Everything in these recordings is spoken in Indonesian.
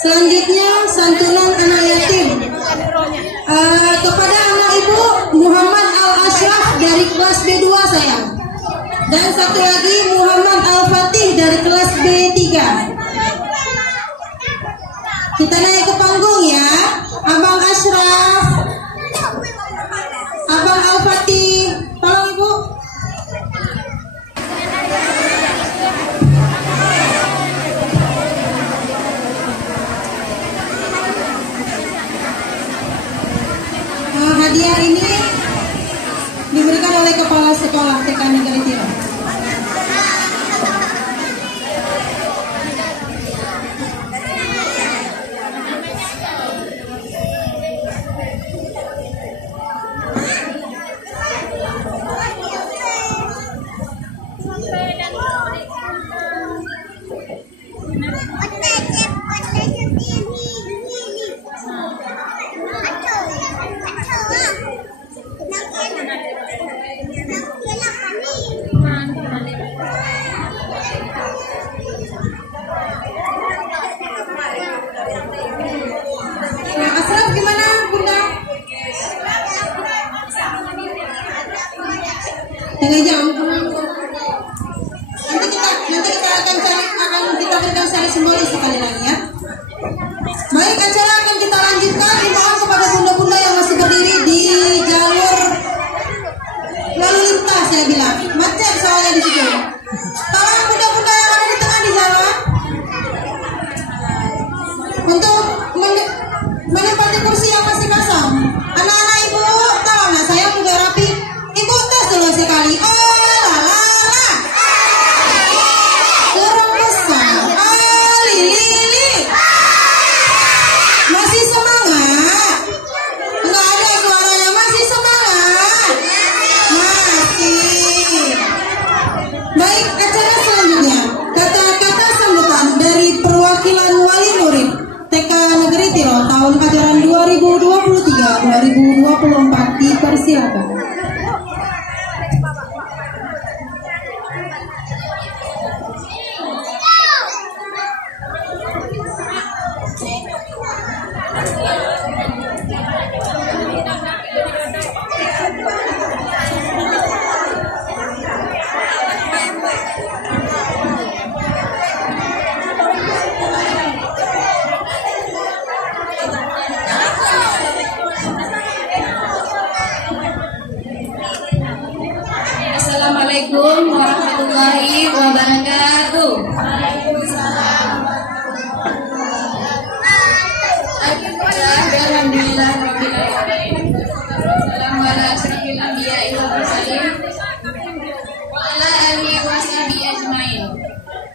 Selanjutnya santunan anak yatim kepada anak ibu Muhammad Al Ashraf dari kelas B2 sayang. Dan satu lagi Muhammad Al Fatih dari kelas B3. Kita naik ke panggung ya. Abang Ashraf, Abang Al Fatih, tolong ibu. Hadiah ini diberikan oleh Kepala Sekolah TK Negeri Tiro. Nanti kita berikan secara simbolis sekali lagi ya. Baik, acara akan kita lanjutkan. Mohon kepada bunda-bunda yang masih berdiri di jalur lalu lintas, saya bilang macet soalnya di situ. Tolong bunda-bunda yang ada di tengah di jalan untuk menempati kursi yang masih kosong. Anak-anak ibu, tolonglah saya juga rapi. Ibu tes dulu sekali. Tahun ajaran 2023-2024 dipersilakan. Assalamualaikum warahmatullahi wabarakatuh. Alhamdulillah rabbil alamin. Wassalamu ala asyrofil anbiya'i wal mursalin wa ala alihi washabihi ajmain.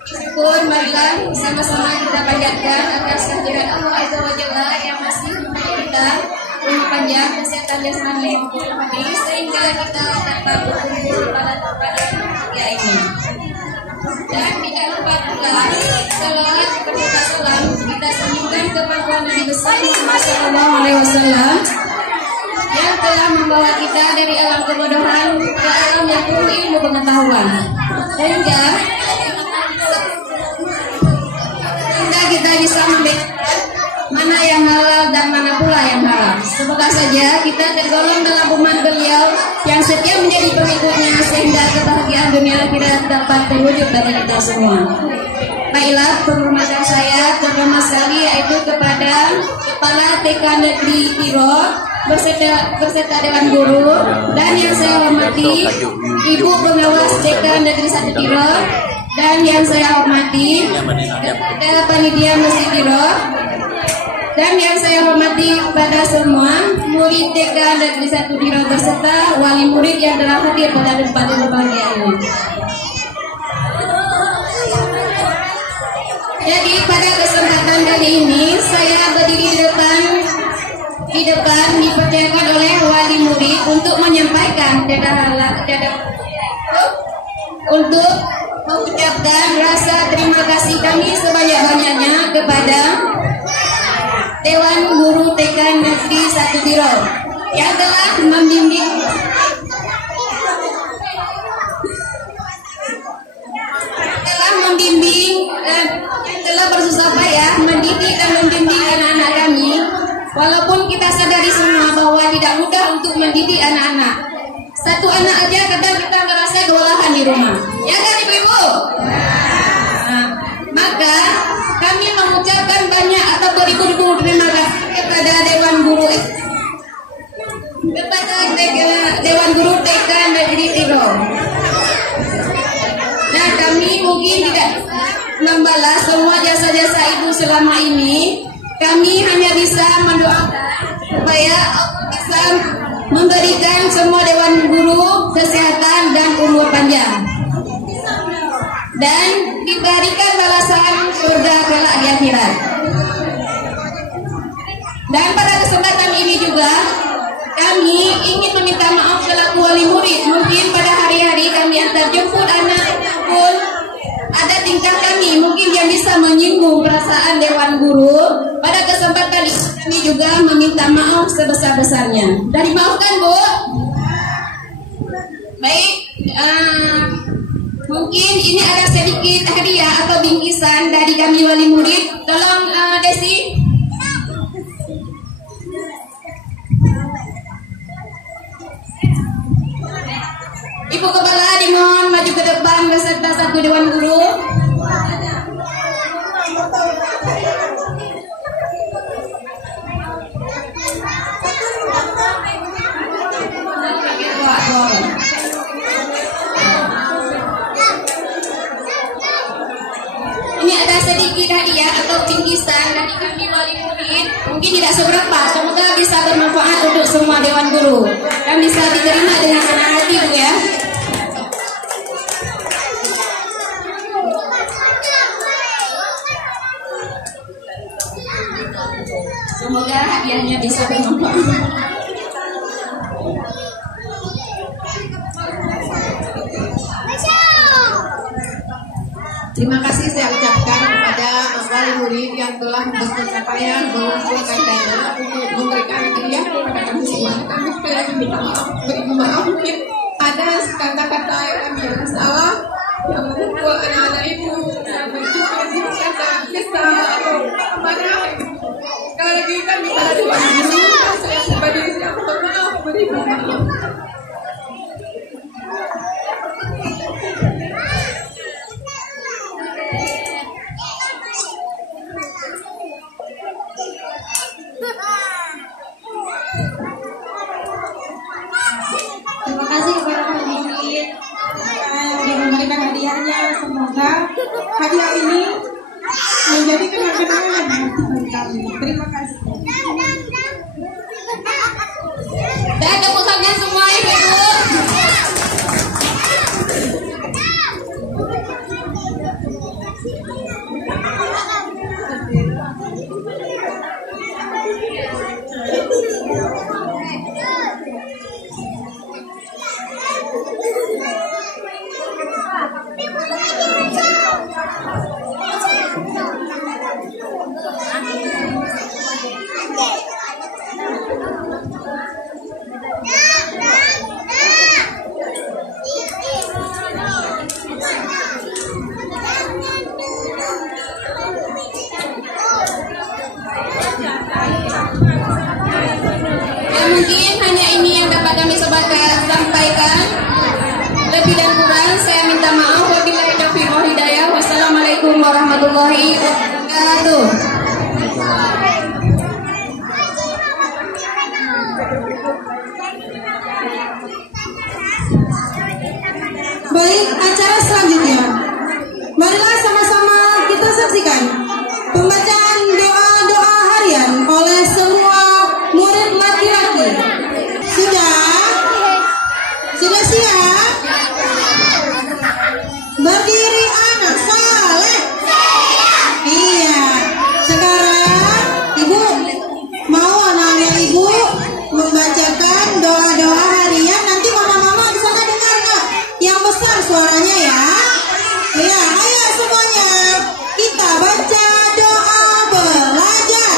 Syukur marilah sama-sama kita panjatkan atas kehadiran Allah Azza wa Jalla yang masih memberi kita umur panjang, kesehatan jasmani dan rohani sehingga kita dapat berkumpul pada bahagia ini. Dan tidak lupa pula salawat berserta salam kita sambungkan kepada Nabi besar Muhammad SAW yang telah membawa kita dari alam kebodohan ke alam yang penuh ilmu pengetahuan, sehingga kita bisa membedakan mana yang halal dan mana pula yang haram. Semoga saja kita tergolong dalam umat beliau yang setia menjadi pengikutnya sehingga kebahagiaan dunia akhirat dapat terwujud bagi kita semua. Baiklah, penghormatan saya terutama sekali yaitu kepada Kepala TK Negeri Tiro berserta Dewan Guru, dan yang saya hormati Ibu Pengawas TK Negeri 1 Tiro, dan yang saya hormati kepada Panitia Masjid Tiro, dan yang saya hormati kepada semua murid TK Negeri 1 Tiro berserta wali murid yang telah hadir pada tempat berbahagia ini. Jadi pada kesempatan kali ini saya berdiri di depan dipercayakan oleh wali murid untuk menyampaikan untuk mengucapkan rasa terima kasih kami sebanyak-banyaknya kepada Dewan Guru TK Negeri 1 Tiro yang telah membimbing yang telah bersusah payah mendidik mendidik anak-anak. Satu anak aja kadang kita merasa kewalahan di rumah. Ya kan ibu-ibu? Nah, maka kami mengucapkan banyak atau beribu-ribu terima kasih kepada Dewan Guru TK Negeri Tidore. Nah, kami mungkin tidak membalas semua jasa-jasa ibu selama ini. Kami hanya bisa mendoakan supaya Allah bisa memberikan semua Dewan Guru kesehatan dan umur panjang, dan diberikan balasan surga kelak di akhirat. Dan pada kesempatan ini juga kami ingin meminta maaf selaku wali murid. Mungkin pada hari-hari kami antar jemput anak pun ada tingkah kami mungkin yang bisa menyinggung perasaan Dewan Guru. Pada kesempatan ini kami juga meminta maaf sebesar-besarnya. Dan dimaafkan, Bu? Baik, mungkin ini ada sedikit hadiah atau bingkisan dari kami wali murid. Tolong Desi. Ibu Kepala dimohon maju ke depan beserta satu Dewan Guru. Ini ada sedikit hadiah atau bingkisan dari kami wali murid. Mungkin tidak seberapa, semoga bisa bermanfaat untuk semua Dewan Guru dan bisa diterima dengan senang hati, Bu ya. Semoga hadiahnya bisa bermanfaat. Terima kasih saya ucapkan kepada wali murid yang telah berpencapaian mengumpulkan dana untuk memberikan hadiah kepada kami semua. Kami sekali lagi minta maaf, beri maaf mungkin ada kata-kata yang kami yang salah yang memukul anak-anak ibu, yang berkata kisah atau mana. Sekali lagi kami pada Dewan Guru, saya pribadi yang minta maaf, beri maaf. Terima kasih kepada pemimpin yang memberikan hadiahnya. Semoga hadiah ini menjadi kenang-kenangan bagi kami. Terima kasih. Dan tepuk tangan semua ibu-ibu. Mungkin hanya ini yang dapat kami sampaikan. Lebih dan kurang saya minta maaf. Wabillahi taufiq wal hidayah. Wassalamualaikum warahmatullahi wabarakatuh. Baik, acara selanjutnya. Marilah sama-sama kita saksikan pembacaan doa-doa harian oleh semua murid laki-laki. Sudah siap? Berdiri anak saleh. Iya. Sekarang ibu mau anak-anak ibu membacakan doa-doa harian. Nanti mama-mama di sana dengar nggak? Yang besar suaranya ya. Ya, ayo semuanya kita baca doa belajar.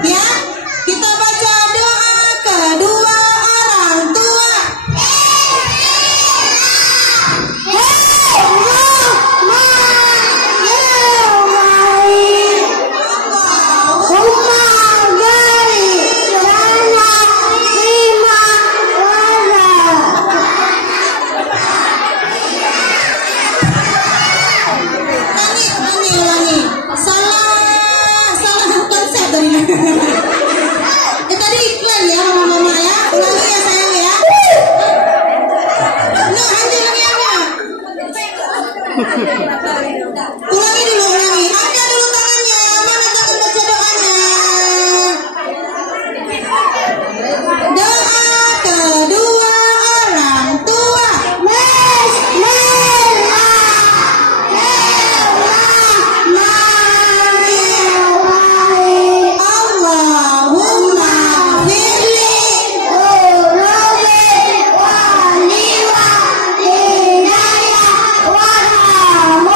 Ya, kita baca doa kedua orang tua. Ulangi. Salah konsep dari tadi iklan ya mama ya. Ulangi ya sayang ya. Nah, Angel lagi apa? Ulangi dulu. Angkat dulu tangannya. Mana tangan baca doanya? Doa kedua orang tua. Allahumma firli urubi wali wa hidayah warahmah.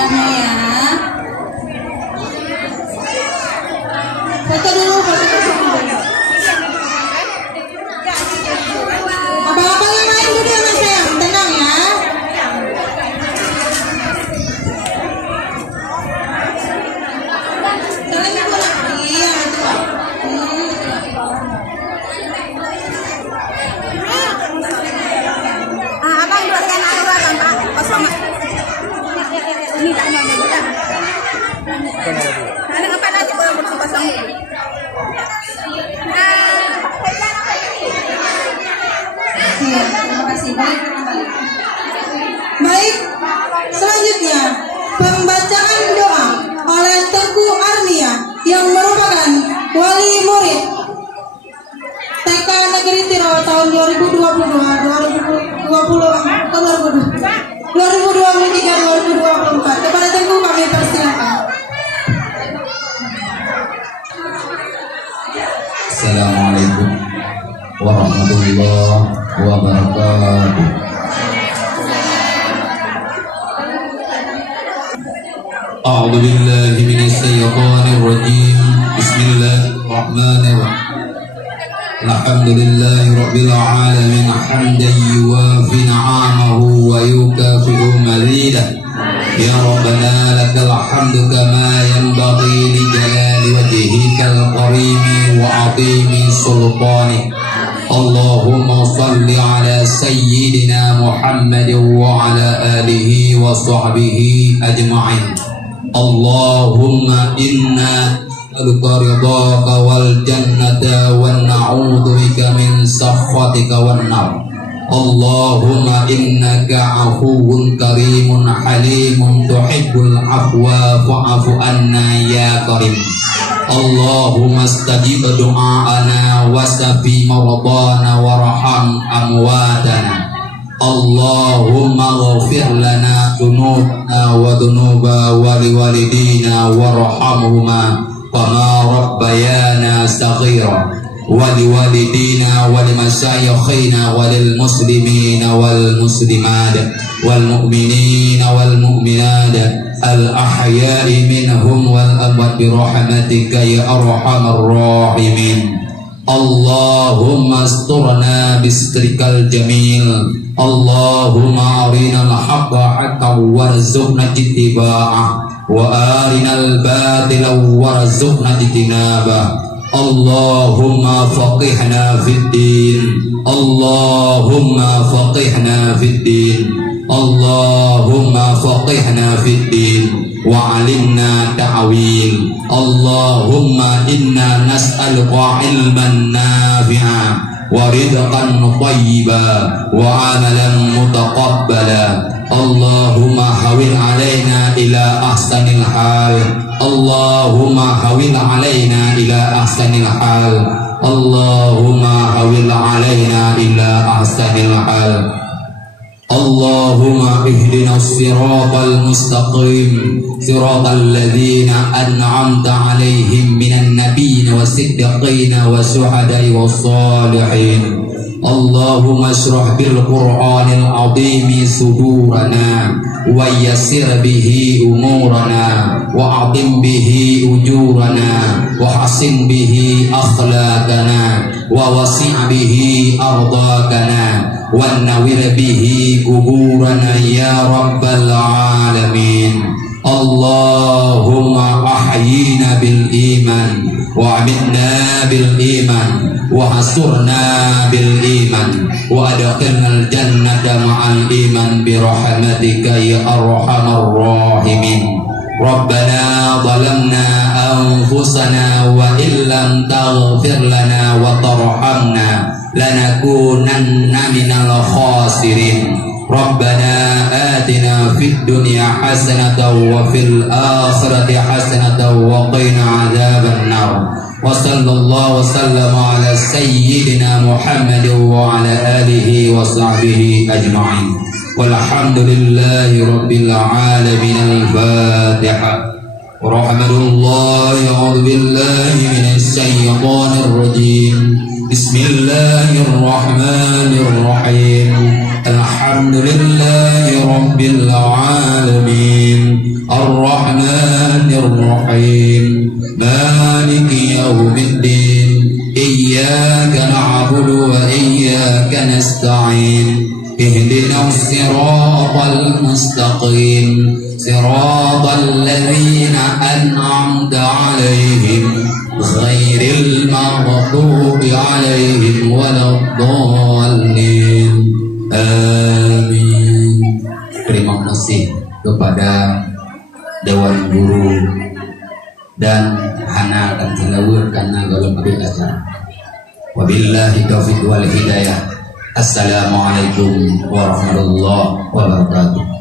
kaedarnya ya. Foto dulu, foto dulu. Abang-abang yang lain dulu ya sayang, tenang ya. Saling dulu lagi ya itu. Abang buatkan aura tanpa kosong. Ini tak ada ya. Ada apa nanti kalau kosong? Terima kasih. Baik, selanjutnya pembacaan doa oleh Teguh Arnia yang merupakan wali murid TK Negeri Tiro tahun 2023-2024. Kepada Teguh kami persilakan. Assalamualaikum warahmatullahi wabarakatuh. A'udzu billahi minasy syaithanir rajim. Bismillahirrahmanirrahim. Alhamdulillahi rabbil alamin hamdan yuwafi ni'amahu wa yukafi'u mazidah. Ya Rabbana lakal hamdu kama yanbaghi li jalali wajhikal karimi wa 'azimi sultanik. Allahumma salli ala sayyidina Muhammad wa ala alihi wa sahbihi ajma'in. Allahumma inna nas'aluka ridhaka wal jannata wa na'udzu bika min sakhatika wan nar. Allahumma innaka afuwun karimun halimun tuhibbul afwa fa'fu anna ya karim. Allahumma stajib du'aana wasafi maradana warham amwatana. Allahumma ghafir lana dhunubana wa dhunuba waliwalidina warhamhuma kama rabbayana saghira. ولوالدينا ولمشايخنا وللمسلمين والمسلمات والمؤمنين والمؤمنات الأحياء منهم والأموات برحمتك يا أرحم الراحمين. اللهم استرنا بسترك الجميل. اللهم أرنا الحق حقا وارزقنا اتباعه وأرنا الباطل وارزقنا اجتنابه. Allahumma faqihna fid din. Allahumma faqihna fid din. Allahumma faqihna fid din wa 'allimna ta'wil. Allahumma inna nas'aluka 'ilman nafi'a wa rizqan thayyiba wa 'amalan mutaqabbala. Allahumma hawil 'alaina ila ahsanil hal. Allahumma hawil 'alaina ila ahsanil hal. Allahumma hawil 'alaina ila ahsanil hal. Allahumma ihdinas siratal mustaqim, siratal ladzina an'amta 'alaihim minan nabiyyin was-siddiqin was-syuhada'i was-shalihin. Allahumma shrah bil Qur'anil azimi sudurana wa yassir bihi umurana wa atim bihi ujurana wa hasin bihi akhlaqana wa wasi' bihi ardakana wa nawir bihi kuburana ya rabbal alamin. Allahumma ahyina bil iman wa amitna bil iman wa hasurna bil iman wa adkhilnal jannata ma'al iman bi rahmatika ya arhamar rahimin. Rabbana zalamna anfusana wa illam taghfir lana wa tarhamna lanakunanna minal khasirin. Rabbana atina fid dunya hasanatan wa fil akhirati hasanatan wa qina adzaban nar. Wa sallallahu wa sallama ala sayyidina Muhammad wa ala alihi wa sahbihi ajma'in. Walhamdulillahi rabbil alamin. Al-Fatiha. Rahmatullahi a'udzu billahi minasy syaithanir rajim. Bismillahirrahmanirrahim. Alhamdulillahi rabbil alamin. Ar-Rahmanir-Rahim. Maliki yaumiddin. Iyyaka na'budu wa iyyaka nasta'in. Ihdinas siratal mustaqim. Siratal ladzina an'amta 'alaihim ghairil maghdubi 'alaihim waladdallin. Amin. Terima kasih kepada Dewan Guru dan Hana dan Jalawur karena golong abid acara. Wabillahi taufiq wal hidayah. Assalamualaikum warahmatullahi wabarakatuh.